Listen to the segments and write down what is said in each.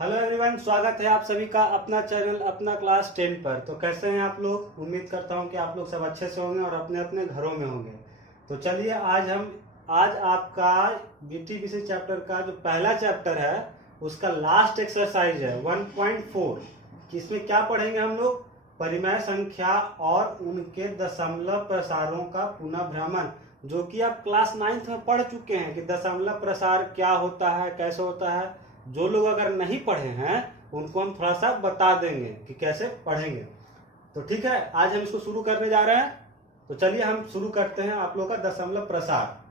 Hello everyone, स्वागत है आप सभी का अपना चैनल अपना क्लास 10 पर। तो कैसे हैं आप लोग? उम्मीद करता हूं कि आप लोग सब अच्छे से होंगे और अपने अपने घरों में होंगे। तो चलिए आज आपका बीटीबीसी चैप्टर का जो पहला चैप्टर है उसका लास्ट एक्सरसाइज है 1.4 कि इसमें क्या पढ़ेंगे हम लोग? परिमेय संख्या और उनके दशमलव प्रसारों का पुनः भ्रमण, जो कि आप क्लास 9th में पढ़ चुके हैं कि दशमलव प्रसार क्या होता है, कैसे होता है। जो लोग अगर नहीं पढ़े हैं उनको हम थोड़ा सा बता देंगे कि कैसे पढ़ेंगे। तो ठीक है, आज हम इसको शुरू करने जा रहे हैं। तो चलिए हम शुरू करते हैं आप लोग का दशमलव प्रसार।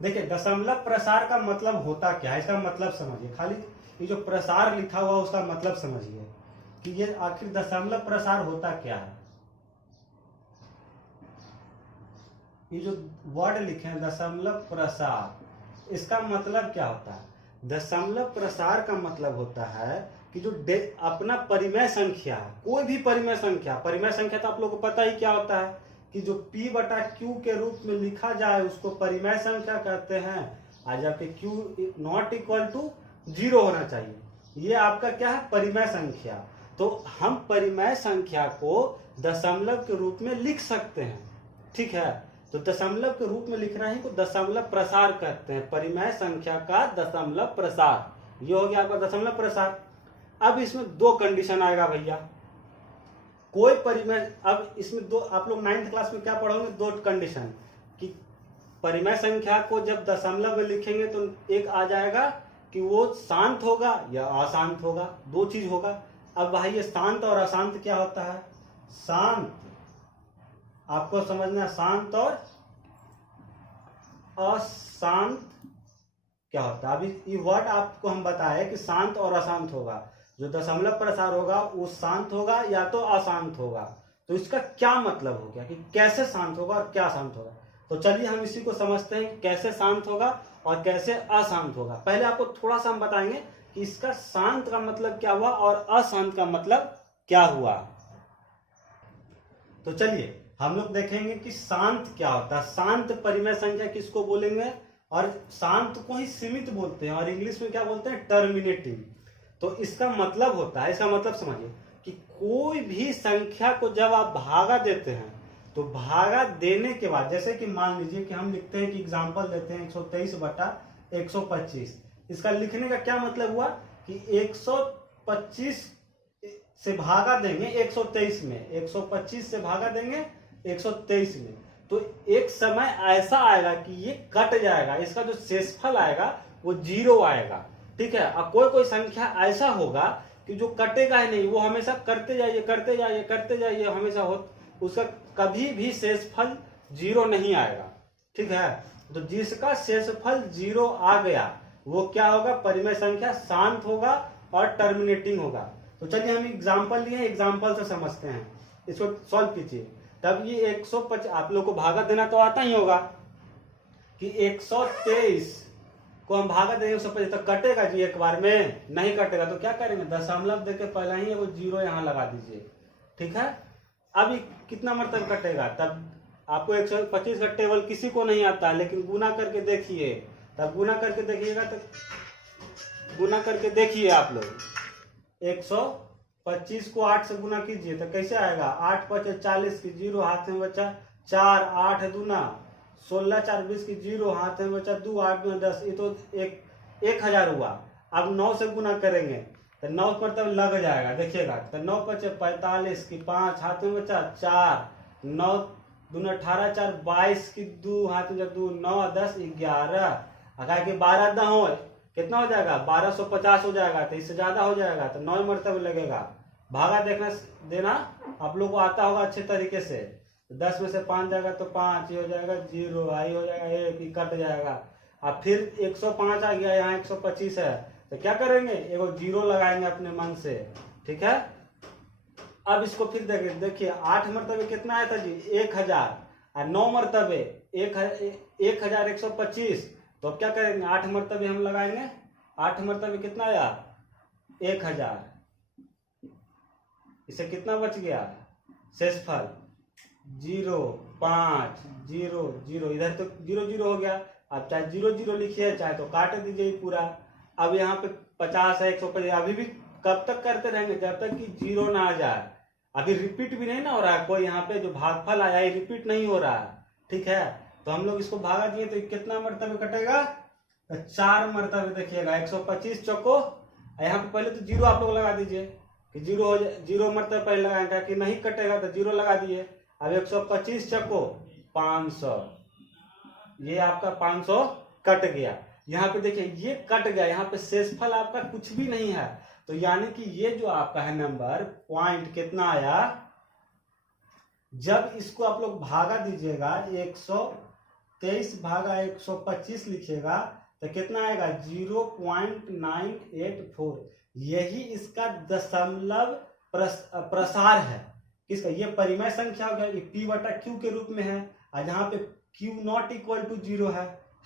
देखिए, दशमलव प्रसार का मतलब होता क्या है, इसका मतलब समझिए। खाली ये जो प्रसार लिखा हुआ उसका मतलब समझिए कि ये आखिर दशमलव प्रसार होता क्या है। ये जो वर्ड लिखे हैं दशमलव प्रसार, इसका मतलब क्या होता है? दशमलव प्रसार का मतलब होता है कि जो अपना परिमेय संख्या, कोई भी परिमेय संख्या तो आप लोगों को पता ही क्या होता है कि जो P बटा Q के रूप में लिखा जाए उसको परिमेय संख्या कहते हैं। आज आपके Q नॉट इक्वल टू 0 होना चाहिए। ये आपका क्या है? परिमेय संख्या। तो हम परिमेय संख्या को दशमलव के रूप में लिख सकते हैं, ठीक है। तो दशमलव के रूप में लिखना ही को दशमलव प्रसार कहते हैं। परिमेय संख्या का दशमलव प्रसार, ये हो गया आपका दशमलव प्रसार। अब इसमें दो कंडीशन आएगा भैया। कोई परिमेय, अब इसमें दो, आप लोग 9th क्लास में क्या पढ़ोगे? दो कंडीशन कि परिमेय संख्या को जब दशमलव में लिखेंगे तो एक आ जाएगा कि वो शांत होगा या अशांत होगा, दो चीज होगा। अब भाई ये शांत और अशांत क्या होता है? शांत आपको समझना, शांत और अशांत क्या होता है। अभी ये वर्ड आपको हम बताए कि शांत और अशांत होगा। जो दशमलव प्रसार होगा वो शांत होगा या तो अशांत होगा। तो इसका क्या मतलब हो गया कि कैसे शांत होगा और क्या शांत होगा। तो चलिए हम इसी को समझते हैं, कैसे शांत होगा और कैसे अशांत होगा। पहले आपको थोड़ा सा हम बताएंगे कि इसका शांत का मतलब क्या हुआ और अशांत का मतलब क्या हुआ। तो चलिए हम लोग देखेंगे कि शांत क्या होता है। शांत परिमेय संख्या किसको बोलेंगे? और शांत को ही सीमित बोलते हैं और इंग्लिश में क्या बोलते हैं? टर्मिनेटिव। तो इसका मतलब होता है, इसका मतलब समझिए कि कोई भी संख्या को जब आप भागा देते हैं तो भागा देने के बाद, जैसे कि मान लीजिए कि हम लिखते हैं कि एग्जाम्पल देते हैं 123 बटा 125। इसका लिखने का क्या मतलब हुआ कि 125 से भागा देंगे 123 में, 125 से भागा देंगे 123 में। तो एक समय ऐसा आएगा कि ये कट जाएगा, इसका जो शेषफल आएगा वो 0 आएगा, ठीक है। अब कोई कोई संख्या ऐसा होगा कि जो कटेगा ही नहीं, वो हमेशा करते जाइए करते जाइए करते जाइए, हमेशा हो, उसका कभी भी शेषफल 0 नहीं आएगा, ठीक है। तो जिसका शेषफल 0 आ गया वो क्या होगा? परिमेय संख्या शांत होगा और टर्मिनेटिंग होगा। तो चलिए हम एग्जाम्पल लिए, एग्जाम्पल से समझते हैं, इसको सॉल्व कीजिए। तब ये 150, आप लोग को भागा देना तो आता ही होगा कि 123 को हम भागा देंगे 125 तो कटेगा जी एक बार में? नहीं कटेगा। तो क्या करेंगे? दशमलव देके पहले ही वो 0 यहां लगा दीजिए, ठीक है। अब ये कितना मरतब कटेगा? तब आपको 125 का टेबल किसी को नहीं आता, लेकिन गुना करके देखिए। तब गुना करके देखिएगा तो गुना करके देखिए आप लोग, 125 को 8 से गुना कीजिए तो कैसे आएगा? 8 5 40 की 0 हाथ में बचा 4, 8 दूना 16, 4 20 की 0 हाथ में बचा 2, 8 दूना 10। ये तो 1000 हुआ। अब 9 से गुना करेंगे तो 9 पर तब लग जाएगा, देखिएगा। तो 9 5 45 की 5 हाथ में बचा 4, 9 दूना 18, 4 22 की 2 हाथ में 2, 9 10 11। अगर के 12 ना हो कितना हो जाएगा? 1250 हो जाएगा। तो इससे ज्यादा हो जाएगा तो 9 मरतबे लगेगा। भागा देखना देना आप लोग को आता होगा अच्छे तरीके से। 10 में से 5 जाएगा तो 5 ही हो जाएगा, 0 आई हो जाएगा, 1 कट जाएगा। अब फिर 105 आ गया, यहाँ 125 है तो क्या करेंगे? एगो 0 लगाएंगे अपने मन से, ठीक है। अब इसको फिर देखिए 8 मरतबे कितना आया था जी? 1000। और 9 मरतबे 1125। तो अब क्या करेंगे? 8 मरतबे हम लगाएंगे, 8 मरतबे कितना आया? 1000। इसे कितना बच गया? शेषफल 0 5 0 0, इधर तो 0 0 हो गया। अब चाहे 0 0 लिखिए, चाहे तो काट दीजिए पूरा। अब यहाँ पे 50 है, 150, अभी भी कब तक करते रहेंगे, जब तक कि 0 ना आ जाए। अभी रिपीट भी नहीं ना हो रहा है, कोई यहाँ पे जो भागफल आया है रिपीट नहीं हो रहा है, ठीक है। तो हम लोग इसको भागा दिए तो कितना मरतबे कटेगा, 4 मरतबे। देखिएगा 125 चौको, यहाँ पे पहले तो 0 आप लोग लगा दीजिए कि 0 हो जाए, 0 मरतबे पहले लगाएंगे कि नहीं कटेगा तो 0 लगा दिए। अब 125 चौको 500, ये आपका 500 कट गया। यहाँ पे देखिए ये कट गया, यहाँ पे शेषफल आपका कुछ भी नहीं है। तो यानी कि ये जो आपका है नंबर पॉइंट कितना आया, जब इसको आप लोग भागा दीजिएगा 123 भागा 125 लिखिएगा तो कितना आएगा 0.984। यही इसका दशमलव प्रसार है। किसका, ये परिमेय संख्या हो गया, ये P बटा Q के रूप में है। और यहाँ पे Q नॉट इक्वल टू 0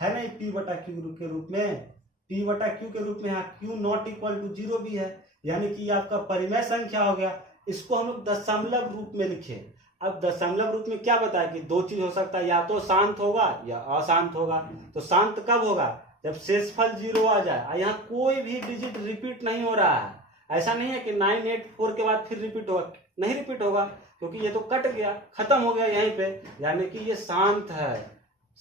है ना, P बटा Q के रूप में, P बटा Q के रूप में है, Q नॉट इक्वल टू 0 भी है, यानी कि ये आपका परिमेय संख्या हो गया। इसको हम लोग दशमलव रूप में लिखे। अब दशमलव रूप में क्या बताया कि दो चीज हो सकता है, या तो शांत होगा या अशांत होगा। तो शांत कब होगा, जब शेषफल 0 आ जाए। यहाँ कोई भी डिजिट रिपीट नहीं हो रहा है, ऐसा नहीं है कि 984 के बाद फिर रिपीट होगा, नहीं रिपीट होगा, क्योंकि ये तो कट गया, खत्म हो गया यहीं पे, यानी कि ये शांत है,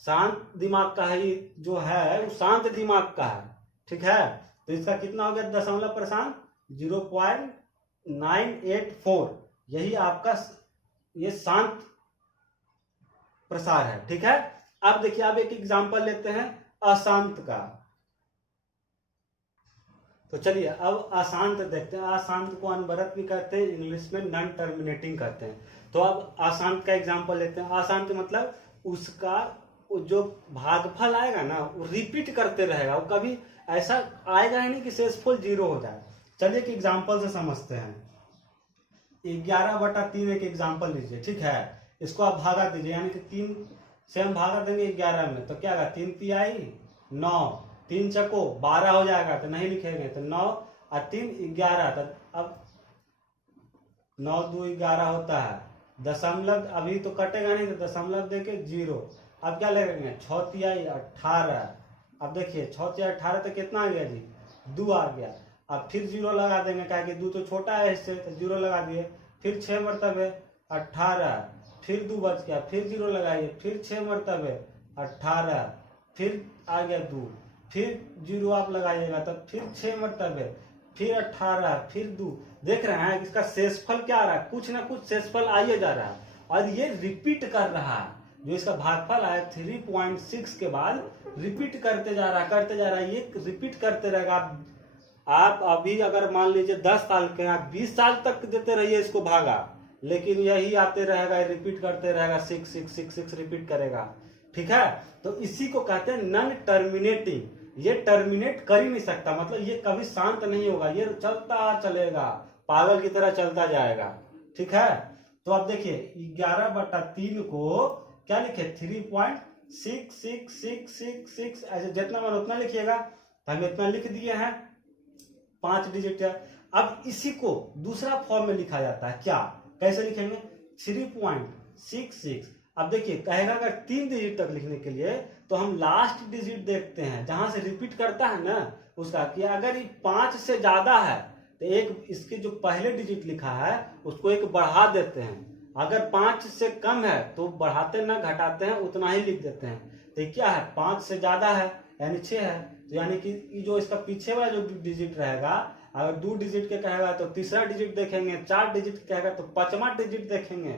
शांत दिमाग का है, ये जो है वो शांत दिमाग का है, ठीक है। तो इसका कितना हो गया दशमलव प्रसार 0.984, यही आपका ये शांत प्रसार है, ठीक है। अब देखिए, अब एक एग्जांपल लेते हैं अशांत का। तो चलिए अब अशांत देखते हैं। अशांत को अनवरत भी कहते हैं, इंग्लिश में नॉन टर्मिनेटिंग कहते हैं। तो अब अशांत का एग्जांपल लेते हैं। अशांत मतलब उसका जो भागफल आएगा ना वो रिपीट करते रहेगा, वो कभी ऐसा आएगा ही नहीं कि शेषफल 0 हो जाए। चलिए कि एग्जांपल से समझते हैं। 11/3 एक एग्जांपल लीजिए, ठीक है। इसको आप भागा दीजिए, यानी कि 3 से हम भागा देंगे 11 में, तो क्या होगा 3 तिहाई 9, 3 चको 12 हो जाएगा, तो नहीं लिखेंगे, तो 9 और 3 11। तो अब 9 2 11 होता है। दशमलव अभी तो कटेगा नहीं, तो दशमलव देके 0। अब क्या लगेंगे 6 तिहाई 18। अब देखिए 6 तिहाई 18 तो कितना आ गया जी, 2 आ गया। अब फिर 0 लगा देंगे, क्या कि 2 तो छोटा है इससे, तो 0 लगा दिए। फिर 6 मरतबे 18, फिर 2 बच गया, फिर 0 लगाइए, फिर 6 मरतबे 18, फिर आ गया 2, फिर 0 आप लगाइएगा, तब फिर 6 मरतबे, फिर 18, फिर 2। देख रहे हैं इसका शेषफल क्या आ रहा है, कुछ ना कुछ शेषफल आइए जा रहा है, और ये रिपीट कर रहा है। जो इसका भागफल आया 3.6 के बाद रिपीट करते जा रहा है, ये रिपीट करते रहेगा। आप अभी अगर मान लीजिए 10 साल के, आप 20 साल तक देते रहिए इसको भागा, लेकिन यही आते रहेगा, रिपीट करते रहेगा, 6 6 6 6 रिपीट करेगा, ठीक है। तो इसी को कहते हैं नॉन टर्मिनेटिंग। ये टर्मिनेट कर ही नहीं सकता, मतलब ये कभी शांत नहीं होगा, ये चलता चलेगा, पागल की तरह चलता जाएगा, ठीक है। तो अब देखिए 11/3 को क्या लिखे 3.6666, ऐसे जितना मन उतना लिखिएगा। तो हम इतना लिख दिए हैं, 5 डिजिट है। अब इसी को दूसरा फॉर्म में लिखा जाता है, क्या कैसे लिखेंगे 3.66। अब देखिए कहेगा अगर 3 डिजिट तक लिखने के लिए तो हम लास्ट डिजिट देखते हैं, जहां से रिपीट करता है ना उसका, कि अगर ये 5 से ज्यादा है तो एक इसके जो पहले डिजिट लिखा है उसको एक बढ़ा देते हैं, अगर 5 से कम है तो बढ़ाते ना घटाते हैं, उतना ही लिख देते हैं। तो क्या है 5 से ज्यादा है यानी 6 है, तो यानी कि जो इसका पीछे वाला जो डिजिट रहेगा, अगर 2 डिजिट के कहेगा तो तीसरा डिजिट देखेंगे, 4 डिजिट के कहेगा तो 5वां डिजिट देखेंगे।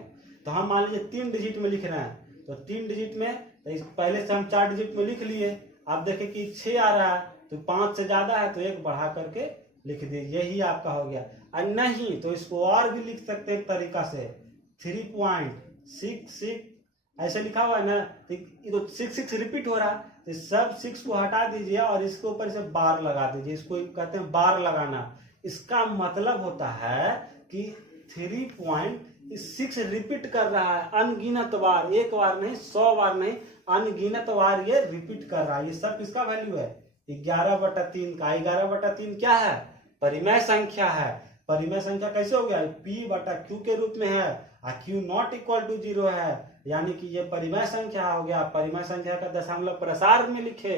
तो हम मान लीजिए 3 डिजिट में लिख रहे हैं, तो 3 डिजिट में तो पहले से हम 4 डिजिट में लिख लिए। आप देखें कि 6 आ रहा है, तो 5 से ज्यादा है तो एक बढ़ा करके लिख दिए, यही आपका हो गया। और नहीं तो इसको और भी लिख सकते हैं एक तरीका से, 3.66 ऐसे लिखा हुआ है ना, तो ये तो 6 रिपीट हो रहा है, तो सब 6 को हटा दीजिए और इसके ऊपर से बार लगा दीजिए, इसको कहते हैं बार लगाना। इसका मतलब होता है कि 3.6 रिपीट कर रहा है अनगिनत बार, एक बार नहीं 100 बार नहीं, अनगिनत बार ये रिपीट कर रहा है। ये सब किसका वैल्यू है 11/3 का। 11/3 क्या है, परिमेय संख्या है। परिमेय संख्या कैसे हो गया, P/Q के रूप में है, और Q नॉट इक्वल टू 0 है, यानी कि ये परिमेय संख्या हो गया। परिमेय संख्या का दशमलव प्रसार में लिखे।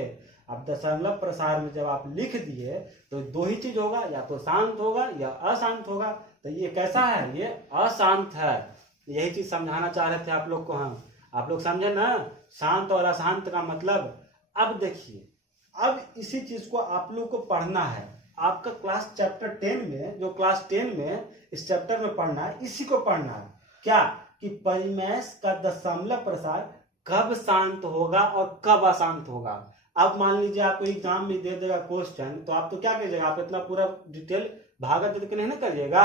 अब दशमलव प्रसार में जब आप लिख दिए तो दो ही चीज होगा, या तो शांत होगा या अशांत होगा। तो ये कैसा है, ये अशांत है। यही चीज समझाना चाह रहे थे आप लोग को हम। आप लोग समझे ना शांत और अशांत का मतलब। अब देखिए, अब इसी चीज को आप लोग को पढ़ना है। आपका क्लास चैप्टर 10 में, जो क्लास 10 में इस चैप्टर में पढ़ना है, इसी को पढ़ना है। क्या कि परिमेय का दशमलव प्रसार कब शांत होगा और कब अशांत होगा। अब मान लीजिए आपको एग्जाम में दे देगा क्वेश्चन, तो आप तो क्या कीजिएगा, आप इतना पूरा डिटेल भागत देख के नहीं ना करिएगा।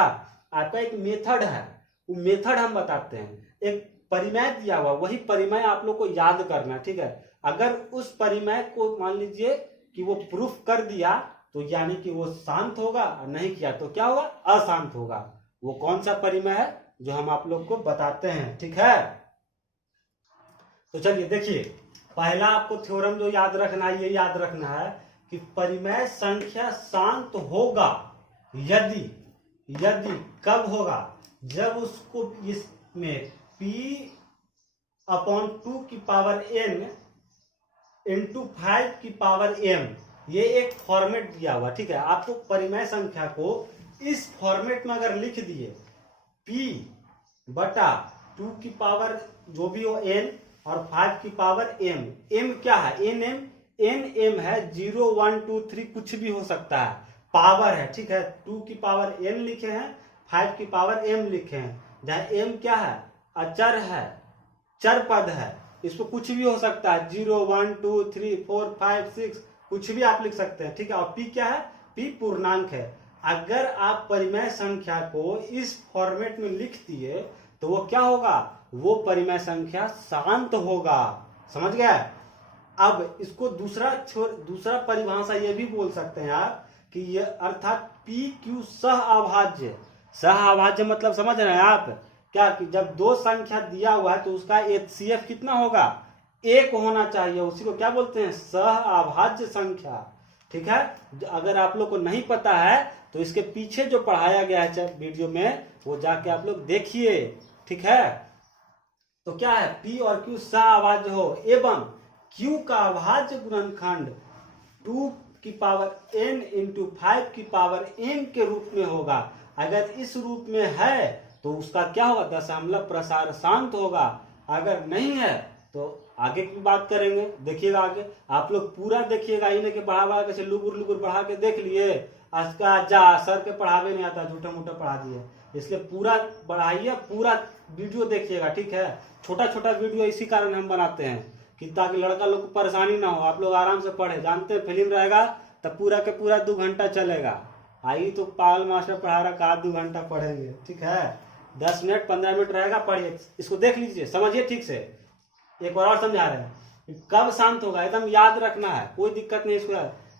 आपका एक मेथड है, वो मेथड हम बताते हैं। एक परिमेय दिया हुआ, वही परिमेय आप लोग को याद करना है, ठीक है। अगर उस परिमेय को मान लीजिए कि वो प्रूफ कर दिया तो यानी कि वो शांत होगा, और नहीं किया तो क्या होगा, अशांत होगा। वो कौन सा परिमेय है जो हम आप लोग को बताते हैं, ठीक है। तो चलिए देखिए, पहला आपको थ्योरम जो याद रखना है, ये याद रखना है कि परिमेय संख्या शांत होगा यदि कब होगा, जब उसको इसमें p/2 की पावर n इंटू 5 की पावर m, ये एक फॉर्मेट दिया हुआ, ठीक है। आपको परिमेय संख्या को इस फॉर्मेट में अगर लिख दिए p/2 की पावर जो भी हो n और 5 की पावर m क्या है, nm है, 0 1 2 3 कुछ भी हो सकता है, पावर है, ठीक है। 2 की पावर n लिखे हैं, 5 की पावर m लिखे हैं। जहाँ m क्या है, अचर है, चर पद है, इसको कुछ भी हो सकता है, 0 1 2 3 4 5 6 कुछ भी आप लिख सकते हैं, ठीक है। और p क्या है, p पूर्णांक है। अगर आप परिमेय संख्या को इस फॉर्मेट में लिख दिए तो वो क्या होगा, वो परिमेय संख्या शांत होगा। समझ गए। अब इसको दूसरा परिभाषा ये भी बोल सकते हैं आप कि ये अर्थात p q सहअभाज्य। सहअभाज्य मतलब समझ रहे हैं आप क्या, कि जब दो संख्या दिया हुआ है तो उसका HCF कितना होगा, 1 होना चाहिए। उसी को क्या बोलते हैं, सहअभाज्य संख्या, ठीक है। अगर आप लोग को नहीं पता है तो इसके पीछे जो पढ़ाया गया है वीडियो में, वो जाके आप लोग देखिए, ठीक है। तो क्या है, p और q सहअभाज्य हो एवं q का अभाज्य गुणनखंड 2 की पावर n इंटू 5 की पावर m के रूप में होगा। अगर इस रूप में है तो उसका क्या होगा, दशमलव प्रसार शांत होगा। अगर नहीं है तो आगे की बात करेंगे, देखिएगा आगे। आप लोग पूरा देखिएगा, इन्हें के बढ़ा के लुगुर बढ़ा के देख लिए, इसका जा सर के पढ़ावे नहीं आता, झूठा मूठा पढ़ा दिए। इसलिए पूरा बढ़ाइए, पूरा वीडियो देखिएगा, ठीक है। छोटा छोटा वीडियो इसी कारण हम बनाते हैं कि ताकि लड़का लोग को परेशानी ना हो, आप लोग आराम से पढ़े। जानते हैं फिल्म रहेगा तब पूरा के पूरा 2 घंटा चलेगा। आई तो पागल मास्टर पढ़ा रहा, कहा 2 घंटा पढ़ेंगे, ठीक है। 10 मिनट 15 मिनट रहेगा, पढ़िए, इसको देख लीजिए, समझिए ठीक से। एक बार और समझा रहे हैं कब शांत होगा, एकदम याद रखना है, कोई दिक्कत नहीं इसको,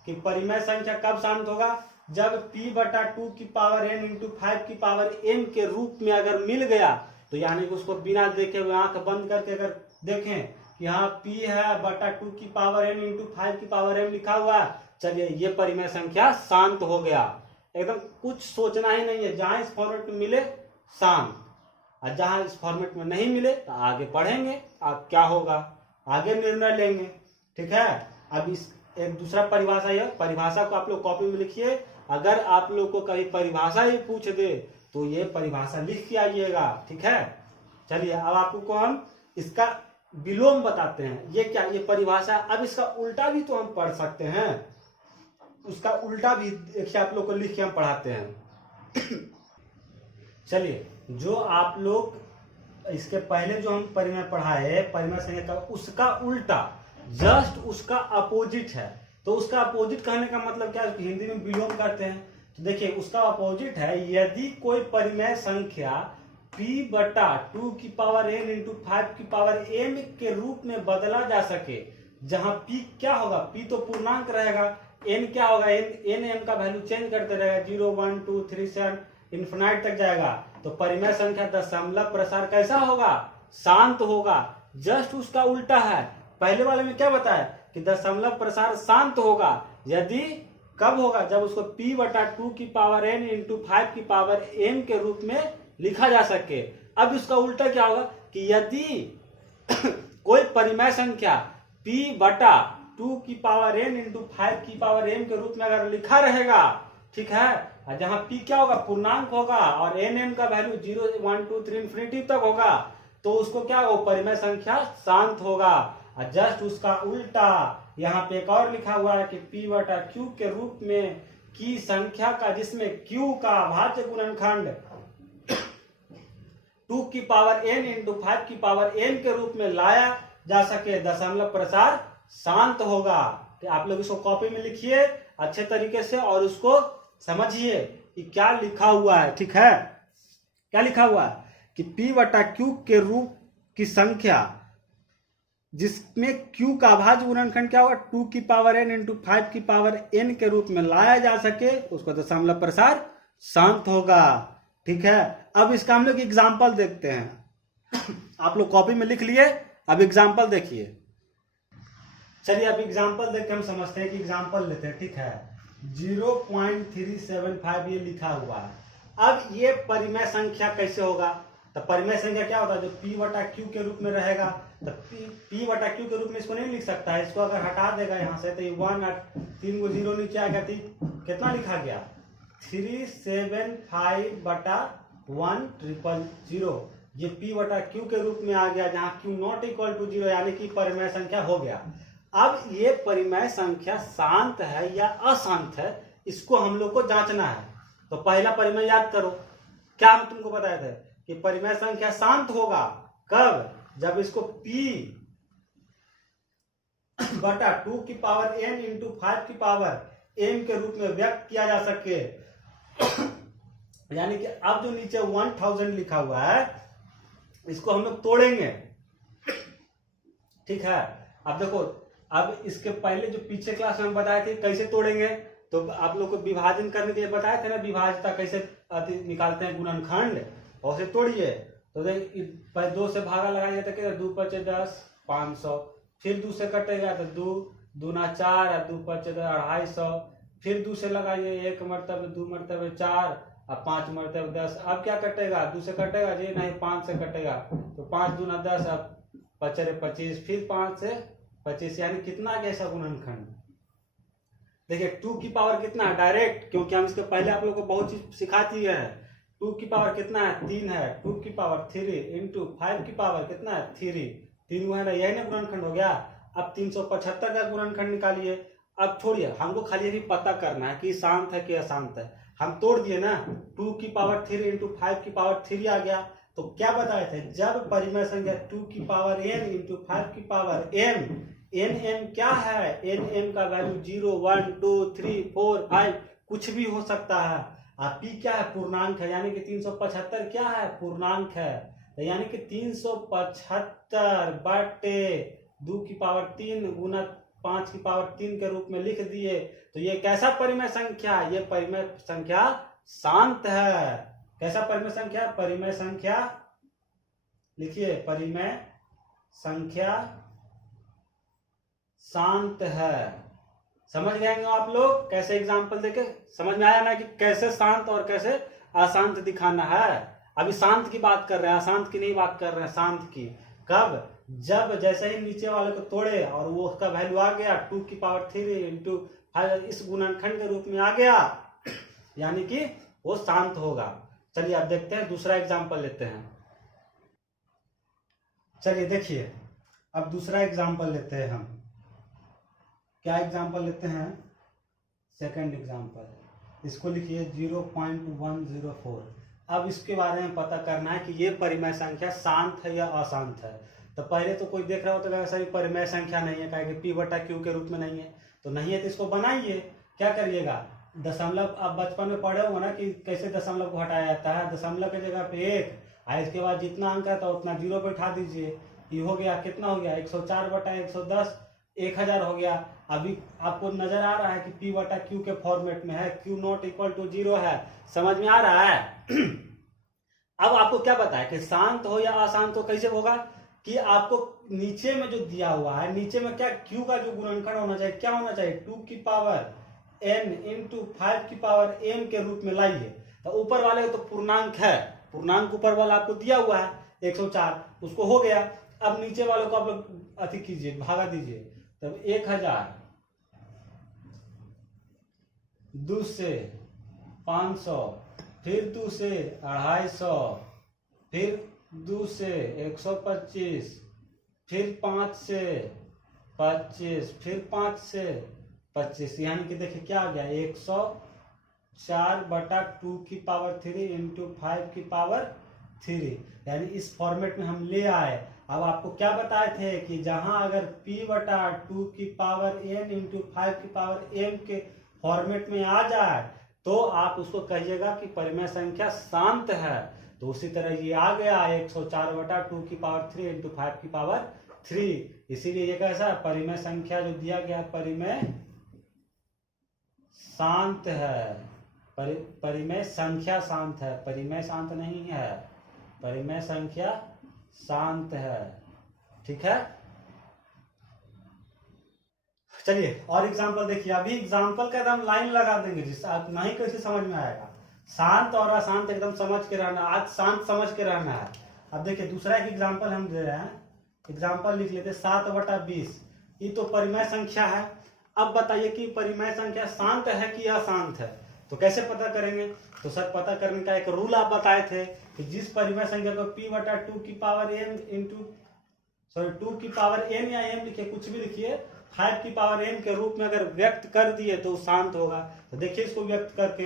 कि परिमेय संख्या कब शांत होगा, जब p/2 की पावर n इंटू 5 की पावर m के रूप में अगर मिल गया तो यानी कि उसको बिना देखे हुए आंख बंद करके अगर देखें कि हाँ p है बटा 2 की पावर n इंटू 5 की पावर m लिखा हुआ है, चलिए ये परिमेय संख्या शांत हो गया। एकदम कुछ सोचना ही नहीं है, जहां इस फॉर्मेट में मिले शांत, और जहां इस फॉर्मेट में नहीं मिले तो आगे पढ़ेंगे, आप क्या होगा आगे निर्णय लेंगे, ठीक है। अब इस एक दूसरा परिभाषा, यह परिभाषा को आप लोग कॉपी में लिखिए। अगर आप लोग को कभी परिभाषा ही पूछ दे तो ये परिभाषा लिख के आइएगा, ठीक है। चलिए अब आपको हम इसका विलोम बताते हैं। ये क्या, ये परिभाषा। अब इसका उल्टा भी तो हम पढ़ सकते हैं, उसका उल्टा भी देखिए आप लोग को लिख के हम पढ़ाते हैं। चलिए, जो आप लोग इसके पहले जो हम परिमेय पढ़ाए, परिमेय संख्या का, उसका उल्टा, जस्ट उसका अपोजिट है। तो उसका अपोजिट कहने का मतलब क्या है, हिंदी में विलोम करते हैं। तो देखिए उसका अपोजिट है, यदि कोई परिमेय संख्या p/2 की पावर n इंटू 5 की पावर m के रूप में बदला जा सके, जहां p क्या होगा, p तो पूर्णांक रहेगा, n क्या होगा, n m का वैल्यू चेंज करते रहेगा, 0 1 2 3 7 इन्फिनाइट तक जाएगा। तो परिमेय संख्या दशमलव प्रसार कैसा होगा, शांत होगा। जस्ट उसका उल्टा है। पहले वाले में क्या बताया कि दशमलव प्रसार शांत होगा यदि कब होगा, जब उसको p/2 की पावर n इंटू 5 की पावर m के रूप में लिखा जा सके। अब इसका उल्टा क्या होगा कि यदि कोई परिमेय संख्या p बटा 2 की पावर n इंटू 5 की पावर m के रूप में अगर लिखा रहेगा, ठीक है, जहां p क्या होगा, पूर्णांक होगा, और n का वैल्यू 0 1 2 3 इंफिनिटी तक होगा, तो उसको क्या होगा, परिमेय संख्या शांत होगा। और जस्ट उसका उल्टा यहाँ पे एक और लिखा हुआ है कि p बटा q के रूप में की संख्या का जिसमें q का अभाज्य गुणनखंड 2 की पावर n इंटू 5 की पावर n के रूप में लाया जा सके, दशमलव प्रसार शांत होगा। कि आप लोग इसको कॉपी में लिखिए अच्छे तरीके से और उसको समझिए कि क्या लिखा हुआ है, ठीक है। क्या लिखा हुआ है कि p बटा q के रूप की संख्या जिसमें q का अभाज्य गुणनखंड क्या होगा, 2 की पावर n इंटू 5 की पावर n के रूप में लाया जा सके, उसको दशमलव प्रसार शांत होगा, ठीक है। अब इसका हम लोग एग्जाम्पल देखते हैं। आप लोग कॉपी में लिख लिए, अब एग्जाम्पल देखिए। चलिए अब एग्जाम्पल देख के हम समझते हैं कि एग्जाम्पल लेते हैं, ठीक है। 0.375 ये लिखा हुआ है। अब ये परिमेय संख्या कैसे होगा, तो परिमेय संख्या क्या होता है, जो p बटा q के रूप में रहेगा, तो p बटा q के रूप में इसको नहीं लिख सकता है, इसको अगर हटा देगा यहाँ से तो ये 1 3 को 0 नीचे आएगा, कितना लिखा गया 375 बटा 1,000, ये p बटा q के रूप में आ गया, जहाँ q नॉट इक्वल टू 0, यानी कि परिमेय संख्या हो गया। अब ये परिमेय संख्या शांत है या अशांत है, इसको हम लोग को जांचना है। तो पहला परिमेय याद करो, क्या हम तुमको बताए थे कि परिमेय संख्या शांत होगा कब, जब इसको p बटा 2 की पावर n इंटू 5 की पावर m के रूप में व्यक्त किया जा सके। यानी कि अब जो नीचे 1000 लिखा हुआ है, इसको हम लोग तोड़ेंगे, ठीक है। अब देखो, अब इसके पहले जो पीछे क्लास में हम बताए थे कैसे तोड़ेंगे, तो आप लोग को विभाजन करने के लिए बताए थे ना, विभाज्यता कैसे निकालते हैं गुणनखंड, और उसे तोड़िए। तो देख 2 से भागा लगाइए तो क्या 2 5 10 500, फिर 2 से कटेगा तो 2 दूना 4 और 2 5 250, फिर 2 से लगाइए 1 मरतबे 2 मरतबे 4 और 5 मरतबे 10। अब क्या कटेगा, 2 से कटेगा जी नहीं, 5 से कटेगा, तो 5 दूना 10, अब 5 25, फिर 5 से 25, यानी कितना कैसा गुणनखंड। देखिए 2 की पावर कितना है डायरेक्ट, क्योंकि हम इसके पहले आप लोग को बहुत चीज सिखाती है। 2 की पावर कितना है 3 है, 2 की पावर 3 इंटू 5 की पावर कितना है 3 है ना, यही ना गुणनखंड हो गया। अब 375 का गुणनखंड निकालिए। अब छोड़िए, हमको खाली अभी पता करना है कि शांत है कि अशांत है। हम तोड़ दिए ना, 2 की पावर 3 इंटू 5 की पावर 3 आ गया। तो क्या बताए थे, जब परिमेय संख्या 2 की पावर n इंटू 5 की पावर m, n क्या है, n का वैल्यू 0 1 2 3 4 5 कुछ भी हो सकता है। और p क्या है, पूर्णांक है, यानी कि 375 क्या है, पूर्णांक है। तो यानी कि 375 बटे 2 की पावर 3 गुना 5 की पावर 3 के रूप में लिख दिए। तो ये कैसा परिमेय संख्या, ये परिमेय संख्या शांत है। कैसा परिमेय संख्या, परिमेय संख्या लिखिए, परिमेय संख्या शांत है। समझ गए आप लोग, कैसे एग्जाम्पल देके समझ में आया ना कि कैसे शांत और कैसे अशांत दिखाना है। अभी शांत की बात कर रहे हैं, अशांत की नहीं बात कर रहे हैं, शांत की। कब, जब जैसे ही नीचे वाले को तोड़े और वो उसका वैल्यू आ गया 2 की पावर 3 इंटू 5 इस गुणनखंड के रूप में आ गया, यानी कि वो शांत होगा। चलिए अब देखते हैं, दूसरा एग्जाम्पल लेते हैं। चलिए देखिए, अब दूसरा एग्जाम्पल लेते हैं हम। क्या एग्जाम्पल लेते हैं, सेकंड एग्जाम्पल। इसको लिखिए 0.104। अब इसके बारे में पता करना है कि ये परिमेय संख्या शांत है या अशांत है। तो पहले तो कोई देख रहा होता है ऐसा परिमेय संख्या नहीं है, कहेंगे p बटा q के रूप में नहीं है, तो नहीं है तो इसको बनाइए। क्या करिएगा, दशमलव, आप बचपन में पढ़े हो ना कि कैसे दशमलव को हटाया जाता है। दशमलव के जगह पे 1 और इसके बाद जितना अंक है तो उतना 0 बैठा दीजिए। ये हो गया, कितना हो गया 104 बटा 110, 1000 हो गया। अभी आपको नजर आ रहा है कि p बटा q के फॉर्मेट में है, q नॉट इक्वल टू 0 है। समझ में आ रहा है। अब आपको क्या पता है कि शांत हो या अशांत हो कैसे होगा, कि आपको नीचे में जो दिया हुआ है, नीचे में क्या q का जो गुणनखंड होना चाहिए, क्या होना चाहिए 2 की पावर n इंटू 5 की पावर m के रूप में लाइए। तो ऊपर वाले तो पूर्णांक है, पूर्णांक ऊपर वाला आपको दिया हुआ है 104, उसको हो गया। अब नीचे वालों को आप लोग अति कीजिए, भागा दीजिए। तब 1000, 2 से 500, फिर 2 से 250, फिर 2 से 125, फिर 5 से 25, फिर 5 से 25, यानी कि देखिए क्या आ गया 104/2 की पावर 3 इंटू 5 की पावर 3, यानी इस फॉर्मेट में हम ले आए। अब आपको क्या बताए थे कि जहां अगर p/2 की पावर n इंटू 5 की पावर m के फॉर्मेट में आ जाए तो आप उसको कहिएगा कि परिमेय संख्या शांत है। तो उसी तरह ये आ गया 104/2 की पावर 3 इंटू 5 की पावर 3, इसीलिए ये कैसा है, परिमेय संख्या जो दिया गया परिमेय शांत है। परिमेय संख्या शांत है, परिमेय शांत नहीं है, परिमेय संख्या शांत है। ठीक है, चलिए और एग्जांपल देखिए। अभी एग्जांपल का एकदम लाइन लगा देंगे जिससे आप नहीं कैसे समझ में आएगा। शांत और अशांत एकदम समझ के रहना, आज शांत समझ के रहना है। अब देखिए दूसरा एक एग्जांपल हम दे रहे हैं, एग्जांपल लिख लेते 7/20। ये तो परिमेय संख्या है। अब बताइए कि परिमेय संख्या शांत है कि अशांत है, तो कैसे पता करेंगे? तो सर पता करने का एक रूल आप बताए थे कि जिस परिमेय संख्या को p/2 की पावर n इंटू 2 की पावर n या m लिखिए, कुछ भी लिखिए, 5 की पावर n के रूप में अगर व्यक्त कर दिए तो शांत होगा। तो देखिए इसको व्यक्त करके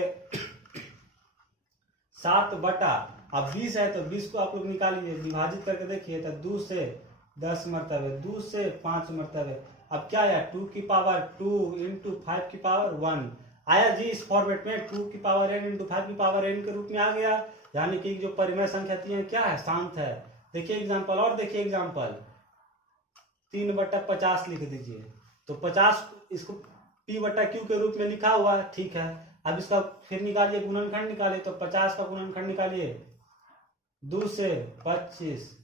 7/20 है तो 20 को आप लोग निकालिए, विभाजित करके देखिए तो 2 से 10 मरतबे, 2 से 5 मरतबे। अब क्या आया 2 की पावर 2 इंटू 5 की पावर 1 आया जी। इस फॉर्मेट में 2 की पावर n इंटू 5 की पावर n के रूप में आ गया, यानी कि जो परिमेय संख्या है क्या है, शांत है। देखिए एग्जांपल, और देखिए एग्जांपल 3/50 लिख दीजिए। तो 50 इसको p/q के रूप में लिखा हुआ है, ठीक है। अब इसका फिर निकालिए, गुणनखंड निकालिए, तो 50 का गुणनखंड निकालिए, 2 से 25,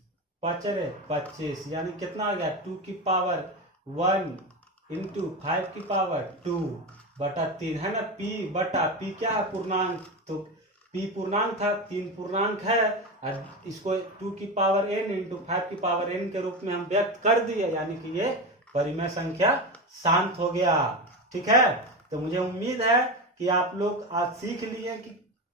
5 25, यानी कितना आ गया 2 की पावर 1 इंटू 5 की पावर 2/3 है ना। p क्या है, पूर्णांक, तो p पूर्णांक था, 3 पूर्णांक है, और इसको 2 की पावर n इंटू 5 की पावर n के रूप में हम व्यक्त कर दिए, यानी कि ये परिमेय संख्या शांत हो गया। ठीक है, तो मुझे उम्मीद है कि आप लोग आज सीख लिए कि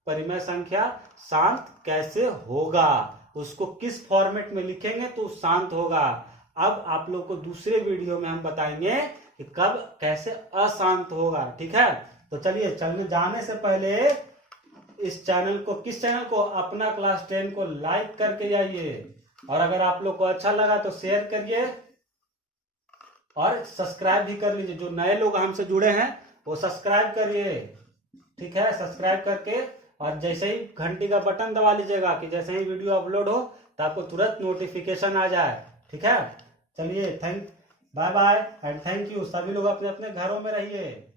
परिमेय संख्या शांत कैसे होगा, उसको किस फॉर्मेट में लिखेंगे तो शांत होगा। अब आप लोग को दूसरे वीडियो में हम बताएंगे कि कब कैसे अशांत होगा। ठीक है, तो चलिए चलने जाने से पहले इस चैनल को, किस चैनल को, अपना क्लास 10 को लाइक करके जाइए, और अगर आप लोग को अच्छा लगा तो शेयर करिए और सब्सक्राइब भी कर लीजिए। जो नए लोग हमसे जुड़े हैं वो सब्सक्राइब करिए, ठीक है। सब्सक्राइब करके और जैसे ही घंटी का बटन दबा लीजिएगा कि जैसे ही वीडियो अपलोड हो तो आपको तुरंत नोटिफिकेशन आ जाए। ठीक है, चलिए bye bye and thank you. सभी लोग अपने अपने घरों में रहिए।